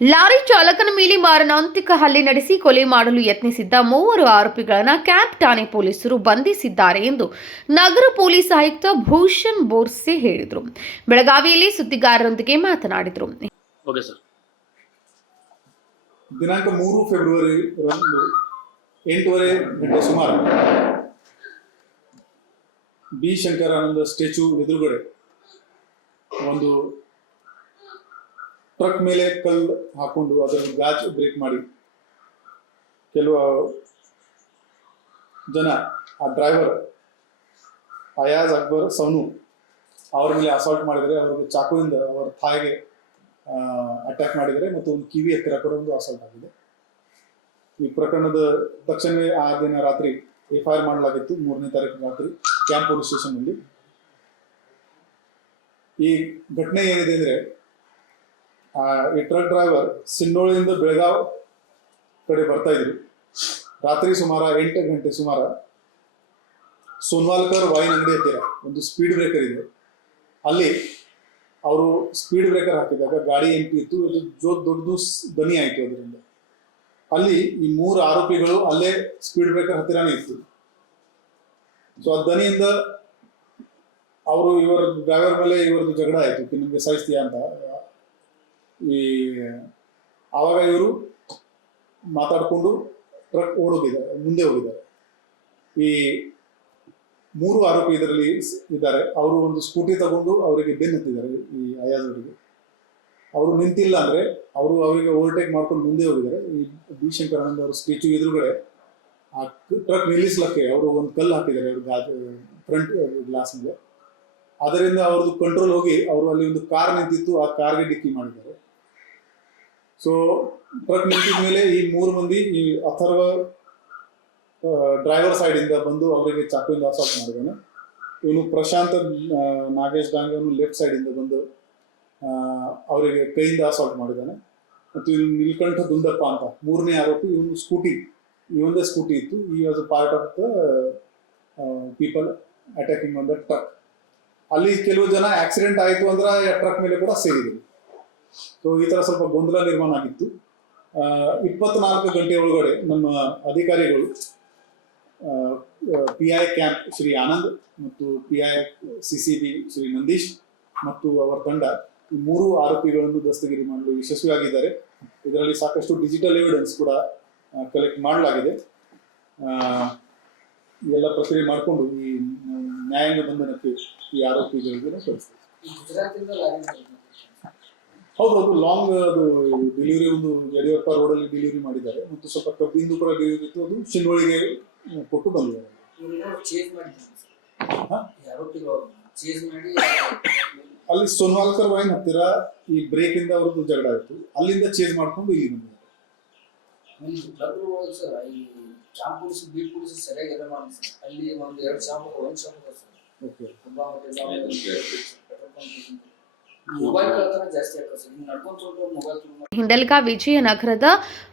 Lorry ಚಾಲಕನ ಮೇಲೆ ಮಾರಣಾಂತಿಕ ಹಲ್ಲೆ ನಡೆಸಿ ಕೊಲೆ ಮಾಡಲು ಯತ್ನಿಸಿದ್ದ ಮೂವರು ಆರೋಪಿಗಳನ್ನು ಕ್ಯಾಂಪ್ ಠಾಣೆ ಪೊಲೀಸರು ಬಂಧಿಸಿದ್ದಾರೆ ಎಂದು ನಗರ ಪೊಲೀಸ್ ಆಯುಕ್ತ ಭೂಷಣ್ ಬೋರ್ಸೆ ಹೇಳಿದರು. ಬೆಳಗಾವಿಯಲ್ಲಿ ಸುದ್ದಿಗಾರರೊಂದಿಗೆ ಮಾತನಾಡಿದರು. Okay sir. ದಿನಾಂಕ ಮೂರು ಫೆಬ್ರವರಿ ರಂದು ಎಂಟೂವರೆ ಗಂಟೆ ಸುಮಾರು ಬಿ. ಶಂಕರಾನಂದ ಸ್ಟ್ಯಾಚ್ಯೂ ಎದುರುಗಡೆ ಒಂದು ಟ್ರಕ್ ಮೇಲೆ ಕಲ್ಲು ಹಾಕೊಂಡು ಅದನ್ನು ಗಾಜ್ ಬ್ರೇಕ್ ಮಾಡಿ. ಕೆಲವು ಜನ, ಆ ಡ್ರೈವರ್ ಅಯಾಜ್ ಅಕ್ಬರ್ ಸೌನು ಅವ್ರ ಮೇಲೆ ಅಸಾಲ್ಟ್ ಮಾಡಿದರೆ ಅವ್ರಿಗೆ ಚಾಕುವಿಂದ ಅವರ ತಾಯಿಗೆ ಅಟ್ಯಾಕ್ ಮಾಡಿದರೆ ಮತ್ತು ಒಂದು ಕಿವಿ ಹತ್ತಿರ ಕೂಡ ಒಂದು ಅಸಾಲ್ಟ್ ಆಗಿದೆ. ಈ ಪ್ರಕರಣದ ತಕ್ಷಣವೇ ಆ ದಿನ ರಾತ್ರಿ ಎಫ್ ಐ ಆರ್ ಮಾಡಲಾಗಿತ್ತು. ಮೂರನೇ ತಾರೀಕು ರಾತ್ರಿ ಕ್ಯಾಂಪ್ ಪೊಲೀಸ್ ಸ್ಟೇಷನ್ನಲ್ಲಿ. ಈ ಘಟನೆ ಏನಿದೆ ಅಂದರೆ ಈ ಟ್ರಕ್ ಡ್ರೈವರ್ ಸಿನ್ನೋಳಿಯಿಂದ ಬೆಳಗಾವ್ ಕಡೆ ಬರ್ತಾ ಇದ್ರು. ರಾತ್ರಿ ಸುಮಾರ ಎಂಟು ಗಂಟೆ ಸುಮಾರ ಸೋನ್ವಾಲ್ಕರ್ ವೈನ್ ಅಂಗಡಿ ಹತ್ತಿರ ಒಂದು ಸ್ಪೀಡ್ ಬ್ರೇಕರ್ ಇದೆ ಅಲ್ಲಿ ಅವರು ಸ್ಪೀಡ್ ಬ್ರೇಕರ್ ಹಾಕಿದಾಗ ಗಾಡಿ ಎಂಪಿ ಇತ್ತು, ಅದು ಜೋ ದೊಡ್ಡದು ದನಿ ಆಯಿತು ಅದರಿಂದ. ಅಲ್ಲಿ ಈ ಮೂರು ಆರೋಪಿಗಳು ಅಲ್ಲೇ ಸ್ಪೀಡ್ ಬ್ರೇಕರ್ ಹತ್ತಿರನೇ ಇತ್ತು. ಸೊ ಆ ದನಿಯಿಂದ ಅವರು ಇವರ ಡ್ರೈವರ್ ಮೇಲೆ ಇವರದ್ದು ಜಗಳ ಆಯಿತು, ನಿಮಗೆ ಸಾಯಿಸ್ತೀಯಾ? ಅಂತ. ಈ ಆವಾಗ ಇವರು ಮಾತಾಡಿಕೊಂಡು ಟ್ರಕ್ ಓಡೋಗಿದ್ದಾರೆ, ಮುಂದೆ ಹೋಗಿದ್ದಾರೆ. ಈ ಮೂರು ಆರೋಪಿ ಇದರಲ್ಲಿ ಇದ್ದಾರೆ. ಅವರು ಒಂದು ಸ್ಕೂಟಿ ತಗೊಂಡು ಅವರಿಗೆ ಬೆನ್ನತ್ತಿದ್ದಾರೆ ಈ ಅಯಾಜ್ ಅವರು ನಿಂತಿಲ್ಲ ಅಂದ್ರೆ ಅವರು ಅವರಿಗೆ ಓವರ್ಟೇಕ್ ಮಾಡ್ಕೊಂಡು ಮುಂದೆ ಹೋಗಿದ್ದಾರೆ. ಈ ಬಿ ಶಂಕರಾನಂದ್ ಅವರು ಸ್ಟ್ಯಾಚ್ಯೂ ಎದುರುಗಡೆ ಆ ಟ್ರಕ್ ನಿಲ್ಲಿಸ್ಲಕ್ಕೆ ಅವರು ಒಂದು ಕಲ್ಲು ಹಾಕಿದ್ದಾರೆ ಅವ್ರ ಫ್ರಂಟ್ ಗ್ಲಾಸ್ ಮೇಲೆ. ಅದರಿಂದ ಅವ್ರದ್ದು ಕಂಟ್ರೋಲ್ ಹೋಗಿ ಅವರು ಅಲ್ಲಿ ಒಂದು ಕಾರ್ ನಿಂತಿತ್ತು, ಆ ಕಾರ್ಗೆ ಡಿಕ್ಕಿ ಮಾಡಿದ್ದಾರೆ. ಸೊ ಟ್ರಕ್ ನಿಂತಿದ ಮೇಲೆ ಈ ಮೂರು ಮಂದಿ ಈ ಅಥರ್ವ ಡ್ರೈವರ್ ಸೈಡಿಂದ ಬಂದು ಅವರಿಗೆ ಚಾಕುವಿಂದ ಅಸಾಲ್ಟ್ ಮಾಡಿದ್ದಾನೆ ಇವನು ಪ್ರಶಾಂತ್ ನಾಗೇಶ್ ಡಾಂಗ್ ಅವನು ಲೆಫ್ಟ್ ಸೈಡಿಂದ ಬಂದು ಅವರಿಗೆ ಕೈಯಿಂದ ಅಸಾಲ್ಟ್ ಮಾಡಿದ್ದಾನೆ ಮತ್ತು ಇವನು ನೀಲಕಂಠ ದುಂಡಪ್ಪ ಅಂತ, ಮೂರನೇ ಆರೋಪಿ, ಇವನು ಸ್ಕೂಟಿ ಇವೊಂದೇ ಸ್ಕೂಟಿ ಇತ್ತು. ಈ was part of the people attacking on the truck ಅಲ್ಲಿ ಕೆಲವು ಜನ ಆಕ್ಸಿಡೆಂಟ್ ಆಯಿತು ಅಂದ್ರೆ ಟ್ರಕ್ ಮೇಲೆ ಕೂಡ ಸೇರಿದ್ರು. ಸೊ ಈ ಥರ ಸ್ವಲ್ಪ ಗೊಂದಲ ನಿರ್ಮಾಣ ಆಗಿತ್ತು. ಇಪ್ಪತ್ನಾಲ್ಕು ಗಂಟೆ ಒಳಗಡೆ ನಮ್ಮ ಅಧಿಕಾರಿಗಳು P I camp Shri Anand ಮತ್ತು P I C C B Shri Nandish ಮತ್ತು ಅವರ ತಂಡ ಈ ಮೂರು ಆರೋಪಿಗಳನ್ನು ದಸ್ತಗಿರಿ ಮಾಡಲು ಯಶಸ್ವಿಯಾಗಿದ್ದಾರೆ. ಇದರಲ್ಲಿ ಸಾಕಷ್ಟು ಡಿಜಿಟಲ್ ಎವಿಡೆನ್ಸ್ ಕೂಡ ಕಲೆಕ್ಟ್ ಮಾಡಲಾಗಿದೆ. ಎಲ್ಲ ಪ್ರಕ್ರಿಯೆ ಮಾಡಿಕೊಂಡು ಈ ನ್ಯಾಯಾಂಗ ಬಂಧನಕ್ಕೆ ಈ ಆರೋಪಿಗಳಿಗೆ ಕಳಿಸ್ತೀವಿ. ಹೌದು ಅದು ಲಾಂಗ್ ಅದು ಡೆಲಿವರಿ ಒಂದು ಯಡಿಯೂರಪ್ಪ ರೋಡಲ್ಲಿ ಡೆಲಿವರಿ ಮಾಡಿದ್ದಾರೆ. ಮತ್ತು ಸ್ವಲ್ಪ ಕಬ್ಬಿಂದು ಕೂಡ ಡೆಲಿವರಿ ಇತ್ತು. ಅದು ಶಿನ್ವಳಿಗೆ ಕೊಟ್ಟು ಬಂದಿದ್ದಾರೆ ಅಲ್ಲಿ ಸೋನ್ವಾಲ್ಕರ್ ವೈನ್ ಹತ್ತಿರ ಈ ಬ್ರೇಕ್ ಇಂದ ಅವ್ರದ್ದು ಜಗಳ ಆಯ್ತು. ಅಲ್ಲಿಂದ ಚೇಂಜ್ ಮಾಡ್ಕೊಂಡು ಇಲ್ಲಿ ಬಂದಿದ್ದಾರೆ. ಒಂದು ಸರ್. ಈ ಶಾಂಪ್ ಪೊಲೀಸ್ ಬೀಟ್ ಪೊಲೀಸ್ ಸರಿಯಾಗಿ ಅಲ್ಲಿ ಒಂದು ಎರಡು ಶಾಂಪ್ ಒಂದು ಶಾಂಪ್ ಹಿಂಡಲ್ಗಾ ವಿಜಯನಗರದ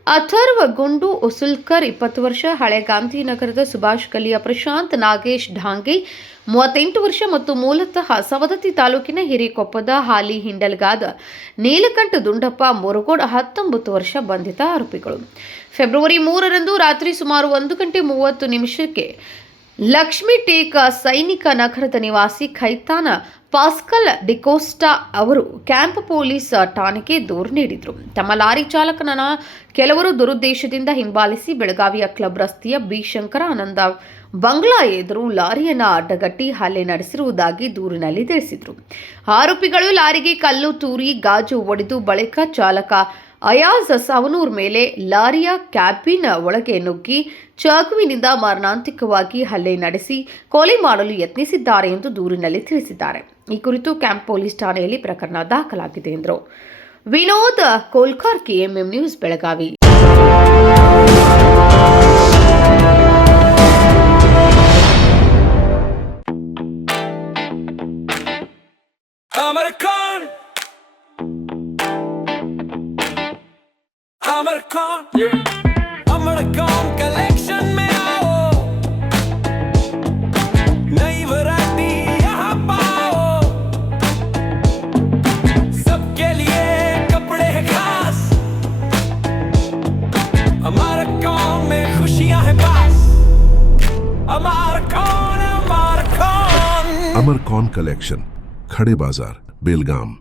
ಅಥರ್ವ ಗುಂಡು ಉಸುಲ್ಕರ್ ಇಪ್ಪತ್ತು ವರ್ಷ, ಹಳೆ ಗಾಂಧಿನಗರದ ಸುಭಾಷ್ ಕಲಿಯ ಪ್ರಶಾಂತ್ ನಾಗೇಶ್ ಢಾಂಗೆ ಮೂವತ್ತೆಂಟು ವರ್ಷ ಮತ್ತು ಮೂಲತಃ ಸವದತ್ತಿ ತಾಲೂಕಿನ ಹಿರೇಕೊಪ್ಪದ ಹಾಲಿ ಹಿಂಡಲ್ಗಾದ ನೀಲಕಂಠ ದುಂಡಪ್ಪ ಮುರುಗೋಡ್ ಹತ್ತೊಂಬತ್ತು ವರ್ಷ ಬಂಧಿತ ಆರೋಪಿಗಳು. ಫೆಬ್ರವರಿ ಮೂರರಂದು ರಾತ್ರಿ ಸುಮಾರು ಒಂದು ಗಂಟೆ ಮೂವತ್ತು ನಿಮಿಷಕ್ಕೆ ಲಕ್ಷ್ಮೀ ಟೇಕ ಸೈನಿಕ ನಗರದ ನಿವಾಸಿ ಖೈತಾನ ಪಾಸ್ಕಲ್ ಡಿಕೋಸ್ಟಾ ಅವರು ಕ್ಯಾಂಪ್ ಪೊಲೀಸ್ ಠಾಣೆಗೆ ದೂರು ನೀಡಿದರು. ತಮ್ಮ ಲಾರಿ ಚಾಲಕನನ್ನ ಕೆಲವರು ದುರುದ್ದೇಶದಿಂದ ಹಿಂಬಾಲಿಸಿ ಬೆಳಗಾವಿಯ ಕ್ಲಬ್ ರಸ್ತೆಯ ಬಿ ಶಂಕರ ಆನಂದ ಬಂಗ್ಲಾ ಎದುರು ಲಾರಿಯನ್ನು ಅಡ್ಡಗಟ್ಟಿ ಹಲ್ಲೆ ನಡೆಸಿರುವುದಾಗಿ ದೂರಿನಲ್ಲಿ ತಿಳಿಸಿದರು. ಆರೋಪಿಗಳು ಲಾರಿಗೆ ಕಲ್ಲು ತೂರಿ, ಗಾಜು ಒಡೆದು ಬಳಿಕ ಚಾಲಕ ಅಯಾಜ್ ಸವನೂರ್ ಮೇಲೆ ಲಾರಿಯ ಕ್ಯಾಬಿನ್ ಒಳಗೆ ನುಗ್ಗಿ ಚಾಕುವಿನಿಂದ ಮಾರಣಾಂತಿಕವಾಗಿ ಹಲ್ಲೆ ನಡೆಸಿ ಕೊಲೆ ಮಾಡಲು ಯತ್ನಿಸಿದ್ದಾರೆ ಎಂದು ದೂರಿನಲ್ಲಿ ತಿಳಿಸಿದ್ದಾರೆ. ಈ ಕುರಿತು ಕ್ಯಾಂಪ್ ಪೊಲೀಸ್ ಠಾಣೆಯಲ್ಲಿ ಪ್ರಕರಣ ದಾಖಲಾಗಿದೆ ಎಂದರು. Vinod Kolkar KMM news Belagavi. Amar Khan Amar Khan collection में आओ नई वैरायटी यहाँ पाओ सबके लिए कपड़े हैं खास। अमर खान में खुशियाँ हैं पास। अमर खान अमर खान अमर खान कलेक्शन खड़े बाज़ार बेलगाम।